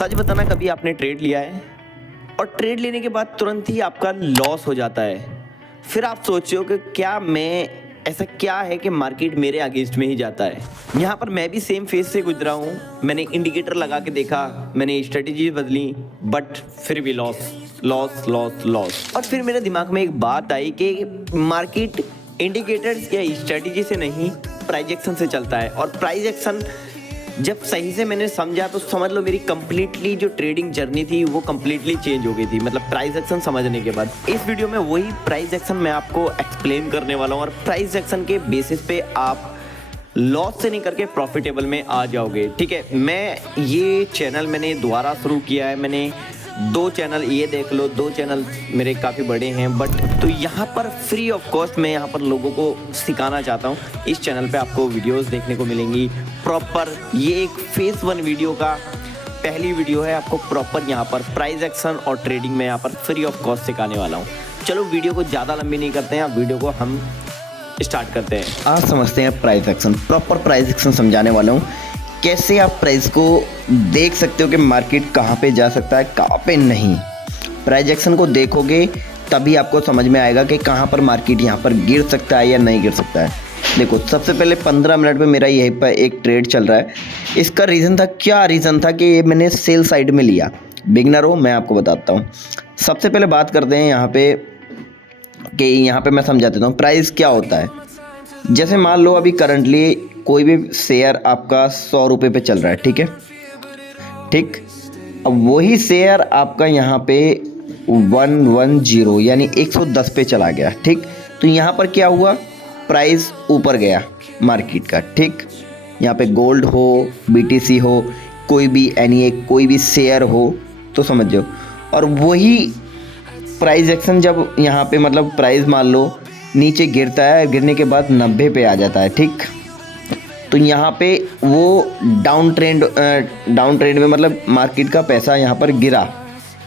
सच बताना, कभी आपने ट्रेड लिया है और ट्रेड लेने के बाद तुरंत ही आपका लॉस हो जाता है। फिर आप सोचते हो कि क्या मैं ऐसा क्या है कि मार्केट मेरे अगेंस्ट में ही जाता है। यहाँ पर मैं भी सेम फेज से गुजरा हूँ। मैंने इंडिकेटर लगा के देखा, मैंने स्ट्रेटेजी बदली, बट फिर भी लॉस लॉस लॉस लॉस। और फिर मेरे दिमाग में एक बात आई कि मार्केट इंडिकेटर्स या स्ट्रेटेजी से नहीं, प्राइस एक्शन से चलता है। और प्राइस एक्शन जब सही से मैंने समझा तो समझ लो मेरी कंप्लीटली जो ट्रेडिंग जर्नी थी वो कंप्लीटली चेंज हो गई थी, मतलब प्राइस एक्शन समझने के बाद। इस वीडियो में वही प्राइस एक्शन मैं आपको एक्सप्लेन करने वाला हूँ और प्राइस एक्शन के बेसिस पे आप लॉस से नहीं करके प्रॉफिटेबल में आ जाओगे। ठीक है, मैं ये चैनल मैंने दोबारा शुरू किया है। मैंने 2 चैनल, ये देख लो 2 चैनल मेरे काफ़ी बड़े हैं, बट तो यहाँ पर फ्री ऑफ कॉस्ट मैं यहाँ पर लोगों को सिखाना चाहता हूँ। इस चैनल पे आपको वीडियोस देखने को मिलेंगी प्रॉपर। ये एक फेज 1 वीडियो का पहली वीडियो है। आपको प्रॉपर यहाँ पर प्राइस एक्शन और ट्रेडिंग में यहाँ पर फ्री ऑफ कॉस्ट सिखाने वाला हूँ। चलो वीडियो को ज़्यादा लंबी नहीं करते हैं, वीडियो को हम स्टार्ट करते हैं। आज समझते हैं price action. Proper price action समझाने वाला हूँ, कैसे आप प्राइस को देख सकते हो कि मार्केट कहाँ पे जा सकता है, कहाँ पे नहीं। प्राइस एक्शन को देखोगे तभी आपको समझ में आएगा कि कहाँ पर मार्केट यहाँ पर गिर सकता है या नहीं गिर सकता है। देखो, सबसे पहले 15 मिनट में मेरा यहीं पर एक ट्रेड चल रहा है। इसका रीज़न था, क्या रीज़न था कि ये मैंने सेल साइड में लिया। बिगनर हो, मैं आपको बताता हूँ। सबसे पहले बात करते हैं यहाँ पे कि यहाँ पे मैं समझा देता हूँ प्राइस क्या होता है। जैसे मान लो अभी करंटली कोई भी शेयर आपका 100 रुपये पे चल रहा है, ठीक है, ठीक। अब वही शेयर आपका यहाँ पे 110 यानी 110 पे चला गया, ठीक। तो यहाँ पर क्या हुआ, प्राइस ऊपर गया मार्केट का, ठीक। यहाँ पे गोल्ड हो, बीटीसी हो, कोई भी कोई भी शेयर हो तो समझ जाओ। और वही प्राइस एक्शन जब यहाँ पे मतलब प्राइस मान लो नीचे गिरता है, गिरने के बाद 90 पे आ जाता है, ठीक। तो यहाँ पे वो डाउन ट्रेंड में मतलब मार्केट का पैसा यहाँ पर गिरा।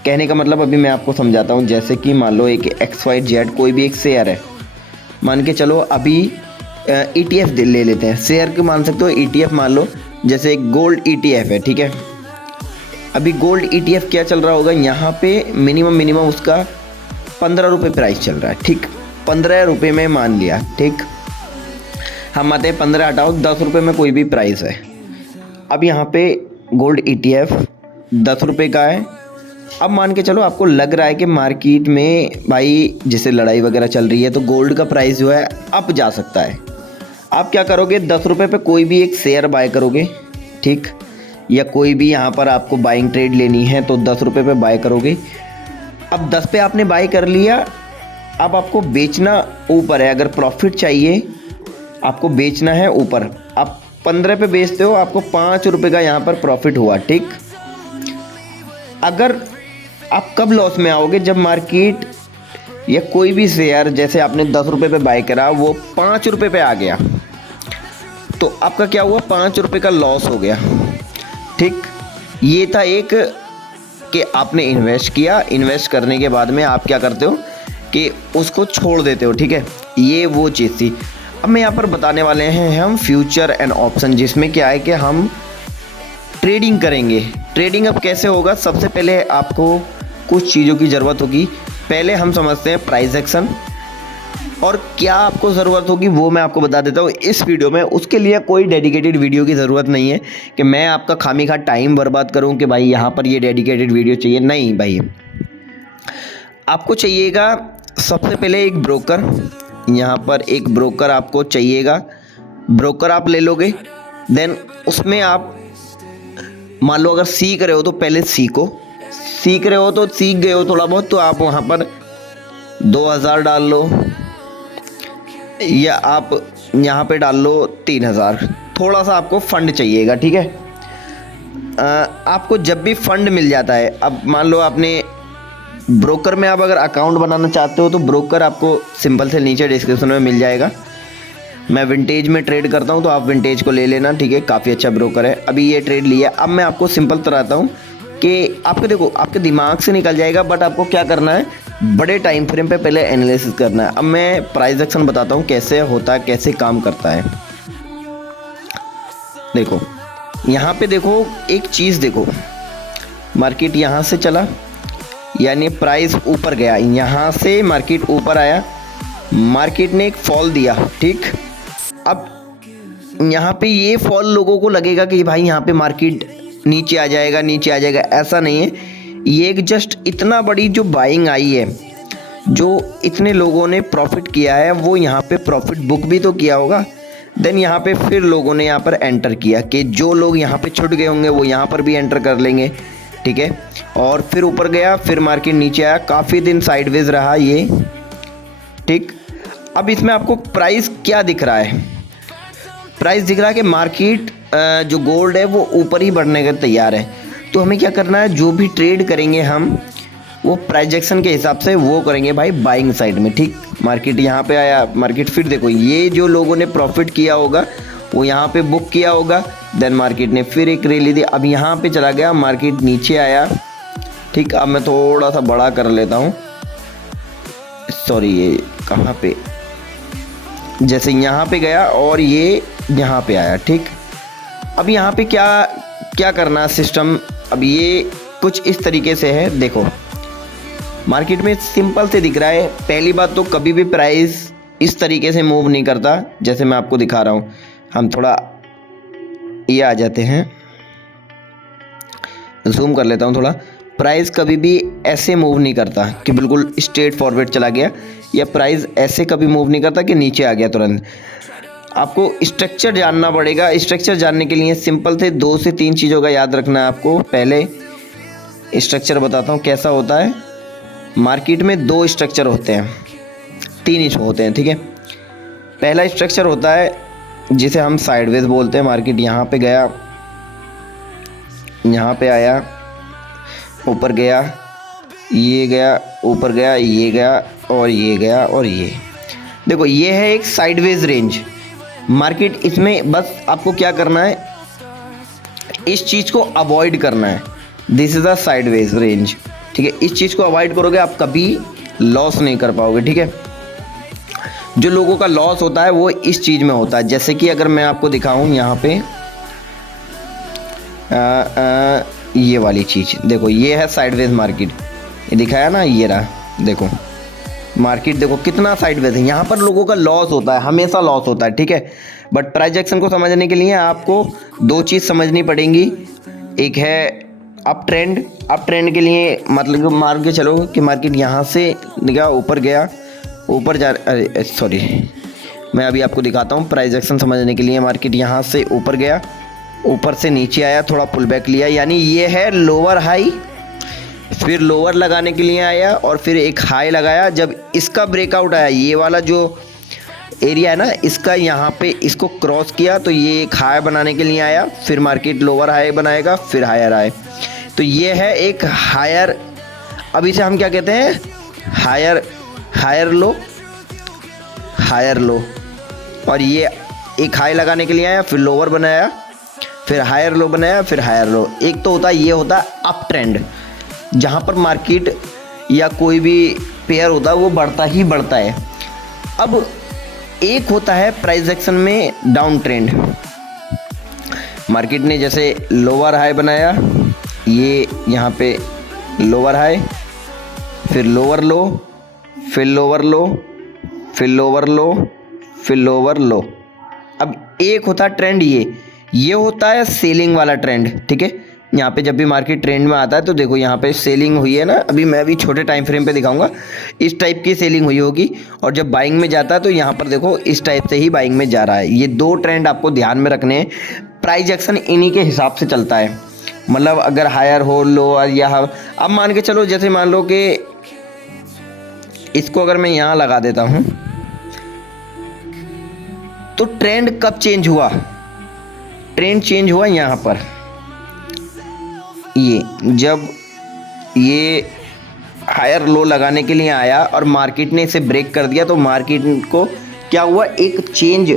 कहने का मतलब अभी मैं आपको समझाता हूँ। जैसे कि मान लो एक XYZ कोई भी एक शेयर है, मान के चलो अभी ETF ले लेते हैं। शेयर के मान सकते हो ETF मान लो, जैसे एक गोल्ड ETF है, ठीक है। अभी गोल्ड ETF क्या चल रहा होगा, यहाँ पे मिनिमम उसका 15 रुपये प्राइस चल रहा है, ठीक। 15 रुपये में मान लिया, ठीक। हम आते हैं 15 हटाओ, 10 रुपये में कोई भी प्राइस है। अब यहाँ पे गोल्ड ETF 10 रुपये का है। अब मान के चलो आपको लग रहा है कि मार्केट में भाई जैसे लड़ाई वगैरह चल रही है तो गोल्ड का प्राइस जो है अप जा सकता है। आप क्या करोगे, 10 रुपये पे कोई भी एक शेयर बाय करोगे, ठीक। या कोई भी यहाँ पर आपको बाइंग ट्रेड लेनी है तो 10 रुपये पे बाय करोगे। अब 10 पे आपने बाय कर लिया, अब आपको बेचना ऊपर है। अगर प्रॉफिट चाहिए आपको बेचना है ऊपर। आप 15 पे बेचते हो, आपको 5 रुपये का यहाँ पर प्रॉफिट हुआ, ठीक। अगर आप कब लॉस में आओगे, जब मार्केट या कोई भी शेयर जैसे आपने 10 रुपये पे बाय करा वो 5 रुपये पे आ गया, तो आपका क्या हुआ, 5 रुपये का लॉस हो गया, ठीक। ये था एक कि आपने इन्वेस्ट किया, इन्वेस्ट करने के बाद में आप क्या करते हो कि उसको छोड़ देते हो, ठीक है। ये वो चीज़ थी। अब मैं यहाँ पर बताने वाले हैं हम फ्यूचर एंड ऑप्शन, जिसमें क्या है कि हम ट्रेडिंग करेंगे। ट्रेडिंग अब कैसे होगा, सबसे पहले आपको कुछ चीज़ों की ज़रूरत होगी। पहले हम समझते हैं प्राइस एक्शन, और क्या आपको ज़रूरत होगी वो मैं आपको बता देता हूँ इस वीडियो में। उसके लिए कोई डेडिकेटेड वीडियो की ज़रूरत नहीं है कि मैं आपका खामी टाइम बर्बाद करूँ कि भाई यहाँ पर ये डेडिकेटेड वीडियो चाहिए। नहीं भाई, आपको चाहिएगा सबसे पहले एक ब्रोकर। यहाँ पर एक ब्रोकर आपको चाहिएगा। ब्रोकर आप ले लोगे, देन उसमें आप मान लो अगर सीख रहे हो तो पहले सीखो। सीख रहे हो तो सीख गए हो थोड़ा बहुत, तो आप वहाँ पर 2000 डाल लो, या आप यहाँ पे डाल लो 3000। थोड़ा सा आपको फंड चाहिएगा, ठीक है। आपको जब भी फंड मिल जाता है, अब मान लो आपने ब्रोकर में आप अगर अकाउंट बनाना चाहते हो तो ब्रोकर आपको सिंपल से नीचे डिस्क्रिप्शन में मिल जाएगा। मैं विंटेज में ट्रेड करता हूं तो आप विंटेज को ले लेना, ठीक है। काफ़ी अच्छा ब्रोकर है। अभी ये ट्रेड लिया। अब मैं आपको सिंपल बताता हूं कि आपको देखो आपके दिमाग से निकल जाएगा, बट आपको क्या करना है, बड़े टाइम फ्रेम पे पहले एनालिसिस करना है। अब मैं प्राइस एक्शन बताता हूँ कैसे होता है, कैसे काम करता है। देखो यहाँ पे देखो एक चीज़ देखो, मार्केट यहाँ से चला, यानी प्राइस ऊपर गया, यहाँ से मार्केट ऊपर आया, मार्केट ने एक फॉल दिया, ठीक। अब यहाँ पे ये फॉल लोगों को लगेगा कि भाई यहाँ पे मार्केट नीचे आ जाएगा, नीचे आ जाएगा, ऐसा नहीं है। ये एक जस्ट इतना बड़ी जो बाइंग आई है, जो इतने लोगों ने प्रॉफिट किया है, वो यहाँ पे प्रॉफिट बुक भी तो किया होगा। देन यहाँ पे फिर लोगों ने यहाँ पर एंटर किया कि जो लोग यहाँ पे छूट गए होंगे वो यहाँ पर भी एंटर कर लेंगे, ठीक है। और फिर ऊपर गया, फिर मार्केट नीचे आया, काफ़ी दिन साइडवेज रहा ये, ठीक। अब इसमें आपको प्राइस क्या दिख रहा है? प्राइस दिख रहा है कि मार्केट जो गोल्ड है वो ऊपर ही बढ़ने का तैयार है। तो हमें क्या करना है, जो भी ट्रेड करेंगे हम वो प्राइजेक्शन के हिसाब से वो करेंगे भाई बाइंग साइड में, ठीक। मार्केट यहाँ पे आया, मार्केट फिर देखो ये जो लोगों ने प्रॉफिट किया होगा वो यहाँ पे बुक किया होगा। देन मार्केट ने फिर एक रैली दी, अब यहाँ पे चला गया, मार्केट नीचे आया, ठीक। अब मैं थोड़ा सा बड़ा कर लेता हूँ, सॉरी ये कहाँ पे, जैसे यहाँ पे गया और ये यहाँ पे आया, ठीक। अब यहाँ पे क्या क्या करना सिस्टम, अब ये कुछ इस तरीके से है। देखो मार्केट में सिंपल से दिख रहा है, पहली बात तो कभी भी प्राइस इस तरीके से मूव नहीं करता, जैसे मैं आपको दिखा रहा हूँ। हम थोड़ा ये आ जाते हैं, जूम कर लेता हूँ थोड़ा। प्राइस कभी भी ऐसे मूव नहीं करता कि बिल्कुल स्ट्रेट फॉरवर्ड चला गया, या प्राइस ऐसे कभी मूव नहीं करता कि नीचे आ गया तुरंत। आपको स्ट्रक्चर जानना पड़ेगा। स्ट्रक्चर जानने के लिए सिंपल थे 2 से 3 चीज़ों का याद रखना है आपको। पहले स्ट्रक्चर बताता हूँ कैसा होता है। मार्केट में 2 स्ट्रक्चर होते हैं, 3 ही होते हैं, ठीक है। पहला स्ट्रक्चर होता है जिसे हम साइडवेज बोलते हैं। मार्केट यहाँ पे गया, यहाँ पे आया, ऊपर गया, ये गया, ऊपर गया, ये गया और ये गया और ये। देखो ये है एक साइडवेज रेंज मार्केट। इसमें बस आपको क्या करना है, इस चीज़ को अवॉइड करना है। This is a sideways range, ठीक है। इस चीज़ को अवॉइड करोगे आप कभी लॉस नहीं कर पाओगे, ठीक है। जो लोगों का लॉस होता है वो इस चीज़ में होता है। जैसे कि अगर मैं आपको दिखाऊं यहाँ पे ये वाली चीज़, देखो ये है साइडवेज मार्केट, ये दिखाया ना, ये रहा। देखो मार्केट देखो कितना साइडवेज है, यहाँ पर लोगों का लॉस होता है, हमेशा लॉस होता है, ठीक है। बट प्राइस एक्शन को समझने के लिए आपको 2 चीज़ समझनी पड़ेंगी। एक है अप ट्रेंड। अप ट्रेंड के लिए मतलब मान के चलो कि मार्केट यहाँ से गया, ऊपर गया, ऊपर जा, अरे सॉरी, मैं अभी आपको दिखाता हूँ। प्राइस एक्शन समझने के लिए मार्केट यहाँ से ऊपर गया, ऊपर से नीचे आया, थोड़ा पुल बैक लिया, यानी ये है लोअर हाई, फिर लोअर लगाने के लिए आया और फिर एक हाई लगाया। जब इसका ब्रेकआउट आया, ये वाला जो एरिया है ना इसका, यहाँ पे इसको क्रॉस किया तो ये एक हाई बनाने के लिए आया, फिर मार्केट लोअर हाई बनाएगा, फिर हायर हाई। तो ये है एक हायर, अब इसे हम क्या कहते हैं, higher, higher low, higher low. और ये एक हाई लगाने के लिए आया, फिर लोअर बनाया, फिर हायर लो बनाया, फिर हायर लो। एक तो होता है, ये होता है अप ट्रेंड, जहाँ पर मार्केट या कोई भी पेयर होता है वो बढ़ता ही बढ़ता है। अब एक होता है प्राइस एक्शन में डाउन ट्रेंड। मार्केट ने जैसे लोअर हाई बनाया, ये यहाँ पे लोअर हाई, फिर लोअर लो, फिर लोअर लो, फिर लोअर लो, फिर लोअर लो। अब एक होता है ट्रेंड, ये होता है सेलिंग वाला ट्रेंड, ठीक है। यहाँ पे जब भी मार्केट ट्रेंड में आता है तो देखो यहाँ पे सेलिंग हुई है ना, अभी मैं भी छोटे टाइम फ्रेम पे दिखाऊंगा, इस टाइप की सेलिंग हुई होगी। और जब बाइंग में जाता है तो यहाँ पर देखो इस टाइप से ही बाइंग में जा रहा है। ये 2 ट्रेंड आपको ध्यान में रखने हैं। प्राइस एक्शन इन्हीं के हिसाब से चलता है, मतलब अगर हायर हो, लोअर या अब मान के चलो, जैसे मान लो कि इसको अगर मैं यहाँ लगा देता हूँ तो ट्रेंड कब चेंज हुआ, ट्रेंड चेंज हुआ यहाँ पर, ये जब ये हायर लो लगाने के लिए आया और मार्केट ने इसे ब्रेक कर दिया तो मार्केट को क्या हुआ, एक चेंज,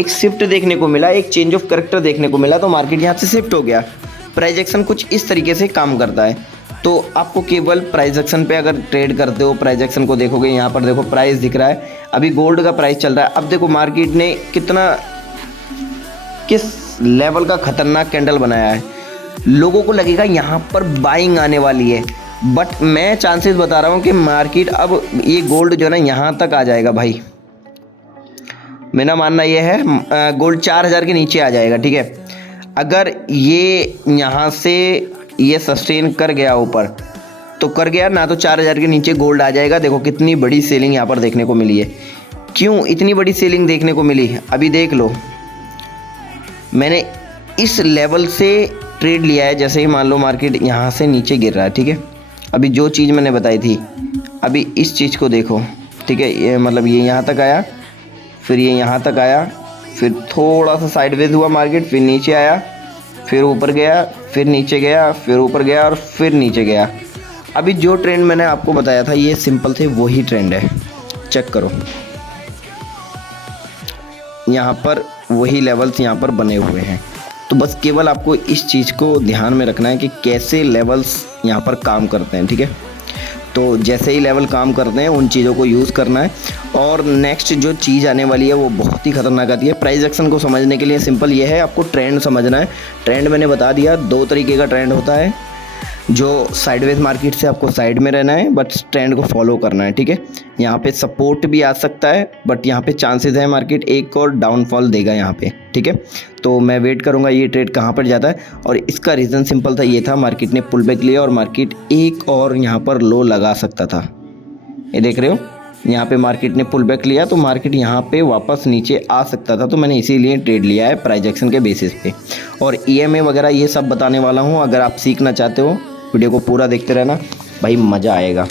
एक शिफ्ट देखने को मिला, एक चेंज ऑफ कैरेक्टर देखने को मिला। तो मार्केट यहाँ से शिफ्ट हो गया। प्राइस एक्शन कुछ इस तरीके से काम करता है। तो आपको केवल प्राइस एक्शन पे अगर ट्रेड करते हो, प्राइस एक्शन को देखोगे, यहाँ पर देखो प्राइस दिख रहा है, अभी गोल्ड का प्राइस चल रहा है। अब देखो मार्केट ने कितना, किस लेवल का खतरनाक कैंडल बनाया है। लोगों को लगेगा यहाँ पर बाइंग आने वाली है, बट मैं चांसेस बता रहा हूँ कि मार्केट अब ये गोल्ड जो है ना यहाँ तक आ जाएगा भाई। मेरा मानना ये है गोल्ड 4000 के नीचे आ जाएगा, ठीक है। अगर ये यहाँ से ये सस्टेन कर गया ऊपर तो कर गया ना, तो 4000 के नीचे गोल्ड आ जाएगा। देखो कितनी बड़ी सेलिंग यहाँ पर देखने को मिली है। क्यों इतनी बड़ी सेलिंग देखने को मिली, अभी देख लो। मैंने इस लेवल से ट्रेड लिया है, जैसे ही मान लो मार्केट यहाँ से नीचे गिर रहा है, ठीक है। अभी जो चीज़ मैंने बताई थी, अभी इस चीज़ को देखो, ठीक है। ये मतलब ये यहाँ तक आया, फिर ये यहाँ तक आया, फिर थोड़ा सा साइडवेज हुआ मार्केट, फिर नीचे आया, फिर ऊपर गया, फिर नीचे गया, फिर ऊपर गया और फिर नीचे गया। अभी जो ट्रेंड मैंने आपको बताया था ये सिंपल थे वही ट्रेंड है, चेक करो। यहाँ पर वही लेवल्स यहाँ पर बने हुए हैं। तो बस केवल आपको इस चीज़ को ध्यान में रखना है कि कैसे लेवल्स यहाँ पर काम करते हैं, ठीक है। तो जैसे ही लेवल काम करते हैं उन चीज़ों को यूज़ करना है। और नेक्स्ट जो चीज़ आने वाली है वो बहुत ही खतरनाक आती है। प्राइस एक्शन को समझने के लिए सिंपल ये है, आपको ट्रेंड समझना है। ट्रेंड मैंने बता दिया, 2 तरीके का ट्रेंड होता है। जो साइडवेज मार्केट से आपको साइड में रहना है, बट ट्रेंड को फॉलो करना है, ठीक है। यहाँ पे सपोर्ट भी आ सकता है, बट यहाँ पे चांसेस है मार्केट एक और डाउनफॉल देगा यहाँ पे, ठीक है। तो मैं वेट करूँगा ये ट्रेड कहाँ पर जाता है। और इसका रीज़न सिंपल था, ये था मार्केट ने पुल बैक लिया और मार्केट एक और यहाँ पर लो लगा सकता था। ये देख रहे हो, यहाँ पे मार्केट ने पुल बैक लिया तो मार्केट यहाँ पे वापस नीचे आ सकता था। तो मैंने इसीलिए ट्रेड लिया है प्राइस एक्शन के बेसिस पे। और EMA वगैरह ये सब बताने वाला हूँ। अगर आप सीखना चाहते हो वीडियो को पूरा देखते रहना भाई, मज़ा आएगा।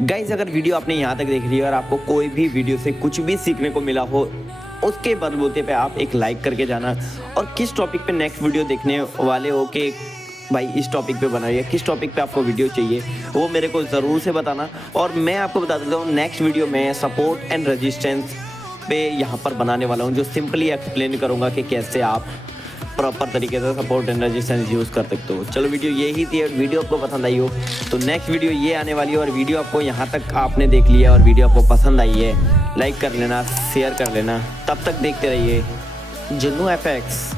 गाइज अगर वीडियो आपने यहाँ तक देख ली और आपको कोई भी वीडियो से कुछ भी सीखने को मिला हो, उसके बलबूते पे आप एक लाइक करके जाना। और किस टॉपिक पे नेक्स्ट वीडियो देखने वाले हो कि भाई इस टॉपिक पे बनाइए, किस टॉपिक पे आपको वीडियो चाहिए, वो मेरे को ज़रूर से बताना। और मैं आपको बता देता हूँ नेक्स्ट वीडियो में सपोर्ट एंड रेजिस्टेंस पे यहाँ पर बनाने वाला हूँ, जो सिंपली एक्सप्लेन करूँगा कि कैसे आप प्रॉपर तरीके से सपोर्ट एंड रेजिस्टेंस यूज़ कर सकते हो। चलो वीडियो यही थी, और वीडियो आपको पसंद आई हो तो नेक्स्ट वीडियो ये आने वाली है। और वीडियो आपको यहाँ तक आपने देख लिया और वीडियो आपको पसंद आई है, लाइक कर लेना, शेयर कर लेना। तब तक देखते रहिए जुन्नू FX।